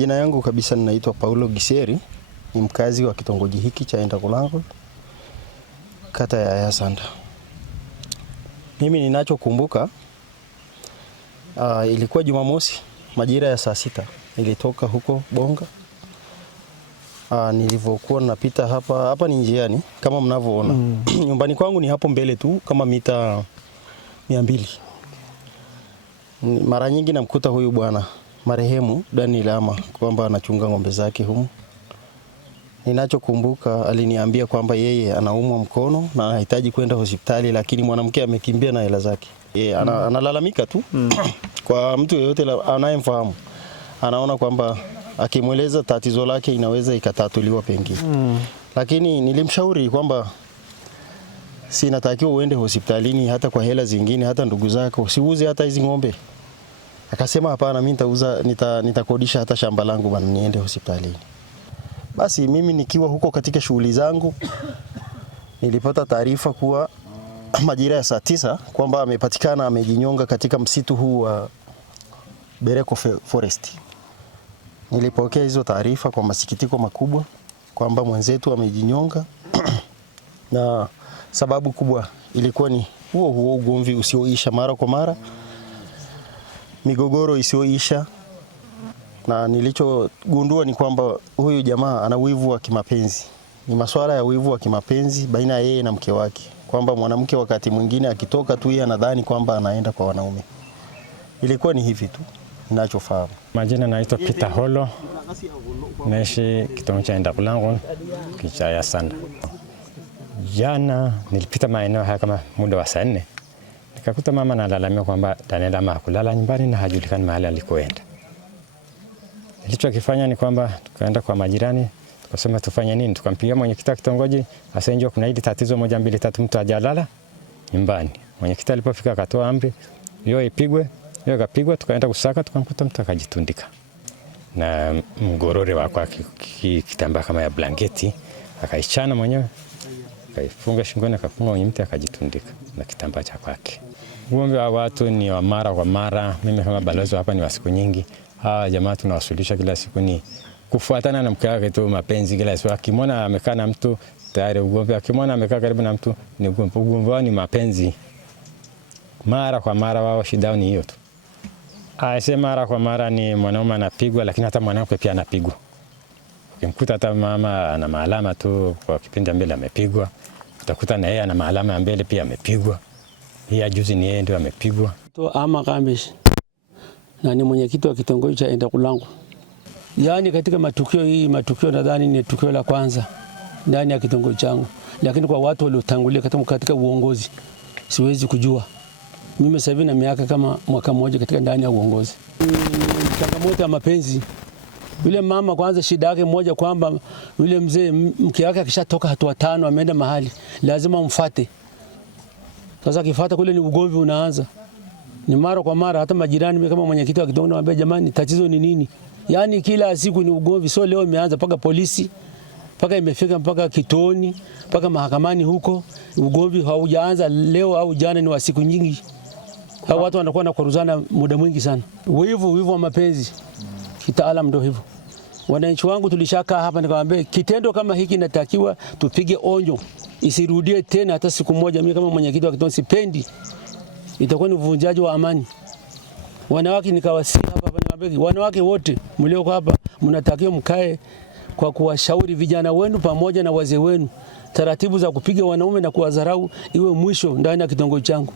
Jina yangu kabisa ninaitwa Paulo Giseri, ni mkazi wa kitongoji hiki cha Endakulango, kata ya Yasanda. Mimi ninachokumbuka, ilikuwa Jumamosi majira ya saa 6. Nilitoka huko Bonga. Nilivyokuwa napita hapa ni njiani kama mnavyoona. Nyumbani kwangu ni hapo mbele tu kama mita 200. Mara nyingi namkuta huyu bwana marehemu Daniel Ama kwamba anachunga ng'ombe zake humu. Ninachokumbuka, aliniambia kwamba yeye anaumwa mkono na anahitaji kwenda hospitali, lakini mwanamke amekimbia na hela zake. Yeye analalamika tu. Kwa mtu yeyote anayemfahamu anaona kwamba akimweleza tatizo lake inaweza ikatatuliwa pengine. Lakini nilimshauri kwamba sinatakiwa uende hospitalini hata kwa hela zingine, hata ndugu zako usiuze hata hizi ng'ombe. Akasema hapana, mimi nitakodisha hata shamba langu bana niende hospitalini. Basi mimi nikiwa huko katika shughuli zangu nilipata taarifa kuwa majira ya saa 9 kwamba amepatikana amejinyonga katika msitu huu wa Bereko Forest. Nilipokea hizo taarifa kwa masikitiko makubwa kwamba mwenzetu amejinyonga na sababu kubwa ilikuwa ni huo ugomvi usioisha mara kwa mara, migogoro isioisha, na nilichogundua ni kwamba huyu jamaa ana wivu wa kimapenzi. Ni masuala ya wivu wa kimapenzi baina ya yeye na mke wake, kwamba mwanamke wakati mwingine akitoka tu yeye anadhani kwamba anaenda kwa wanaume. Ilikuwa ni hivi tu ninachofahamu. Majina naitwa Peter Holo, naishi kitongoji cha Endakulango, kicha Yasanda. Jana nilipita maeneo haya kama muda wa saa 4. Nikakuta mama analalamika kwamba Daniel Ama kulala nyumbani na hajulikani mahali alikoenda. Nilichokifanya ni kwamba tukaenda kwa majirani, tukasema tufanye nini? Tukampigia mwenyekiti wa kitongoji, asenjua kuna hili tatizo 1 2 3 mtu hajalala nyumbani. Mwenyekiti alipofika akatoa amri hiyo ipigwe, hiyo ikapigwa, tukaenda kusaka, tukamkuta mtu akajitundika na mgorore wako kitambaa kama ya blanketi, akaichana mwenyewe, akaifunga shingoni, akafunga kwenye mti, akajitundika na kitambaa cha kwake. Ugomvi wa watu ni wa mara kwa mara. Mimi kama balozi hapa ni wa siku nyingi. Jamaa tunawasuluhisha kila siku, ni kufuatana na mke wake tu, mapenzi kila siku. Akimwona amekaa na mtu tayari ugomvi, akimwona amekaa karibu na mtu ni ugomvi. Ugomvi wao ni mapenzi. Mara kwa mara wao shida ni hiyo tu. Mara kwa mara ni mwanaume anapigwa, lakini hata mwanamke pia anapigwa. Ukimkuta hata mama ana maalama tu kwa kipindi mbele amepigwa, utakuta na yeye ana maalama mbele pia amepigwa. Hii juzi ni yeye ndio amepigwa. Ama Kambishi na ni mwenyekiti wa kitongoji cha Endakulango. Yaani katika matukio nadhani ni tukio la kwanza ndani ya kitongoji changu, lakini kwa watu waliotangulia katika uongozi siwezi kujua. Mimi sasa hivi na miaka kama mwaka mmoja katika ndani ya uongozi. Changamoto ya mapenzi. Yule mama kwanza shida yake moja kwamba yule mzee mke wake akishatoka hatua 5 ameenda mahali lazima umfuate. Sasa kifuata kule ni ugomvi unaanza. Ni mara kwa mara, hata majirani kama mwenyekiti wa kitongoji anamwambia jamani tatizo ni nini? Yaani kila siku ni ugomvi, sio leo imeanza mpaka polisi, mpaka imefika mpaka kitoni, mpaka mahakamani huko. Ugomvi haujaanza leo au jana, ni wa siku nyingi. Hao watu wanakuwa na kuruzana muda mwingi sana. Wivu wa mapenzi. Kitaalam ndio hivyo. Wananchi wangu tulishakaa hapa nikamwambia kitendo kama hiki natakiwa tupige onyo. Isirudie tena hata siku moja. Mimi kama mwenyekiti wa kitongoji sipendi. Itakuwa ni uvunjaji wa amani. Wanawake nikawasihi hapa niwaambie wanawake wote mlioko hapa mnatakiwa mkae kwa kuwashauri vijana wenu pamoja na wazee wenu taratibu za kupiga wanaume na kuwadharau iwe mwisho ndani ya kitongoji changu.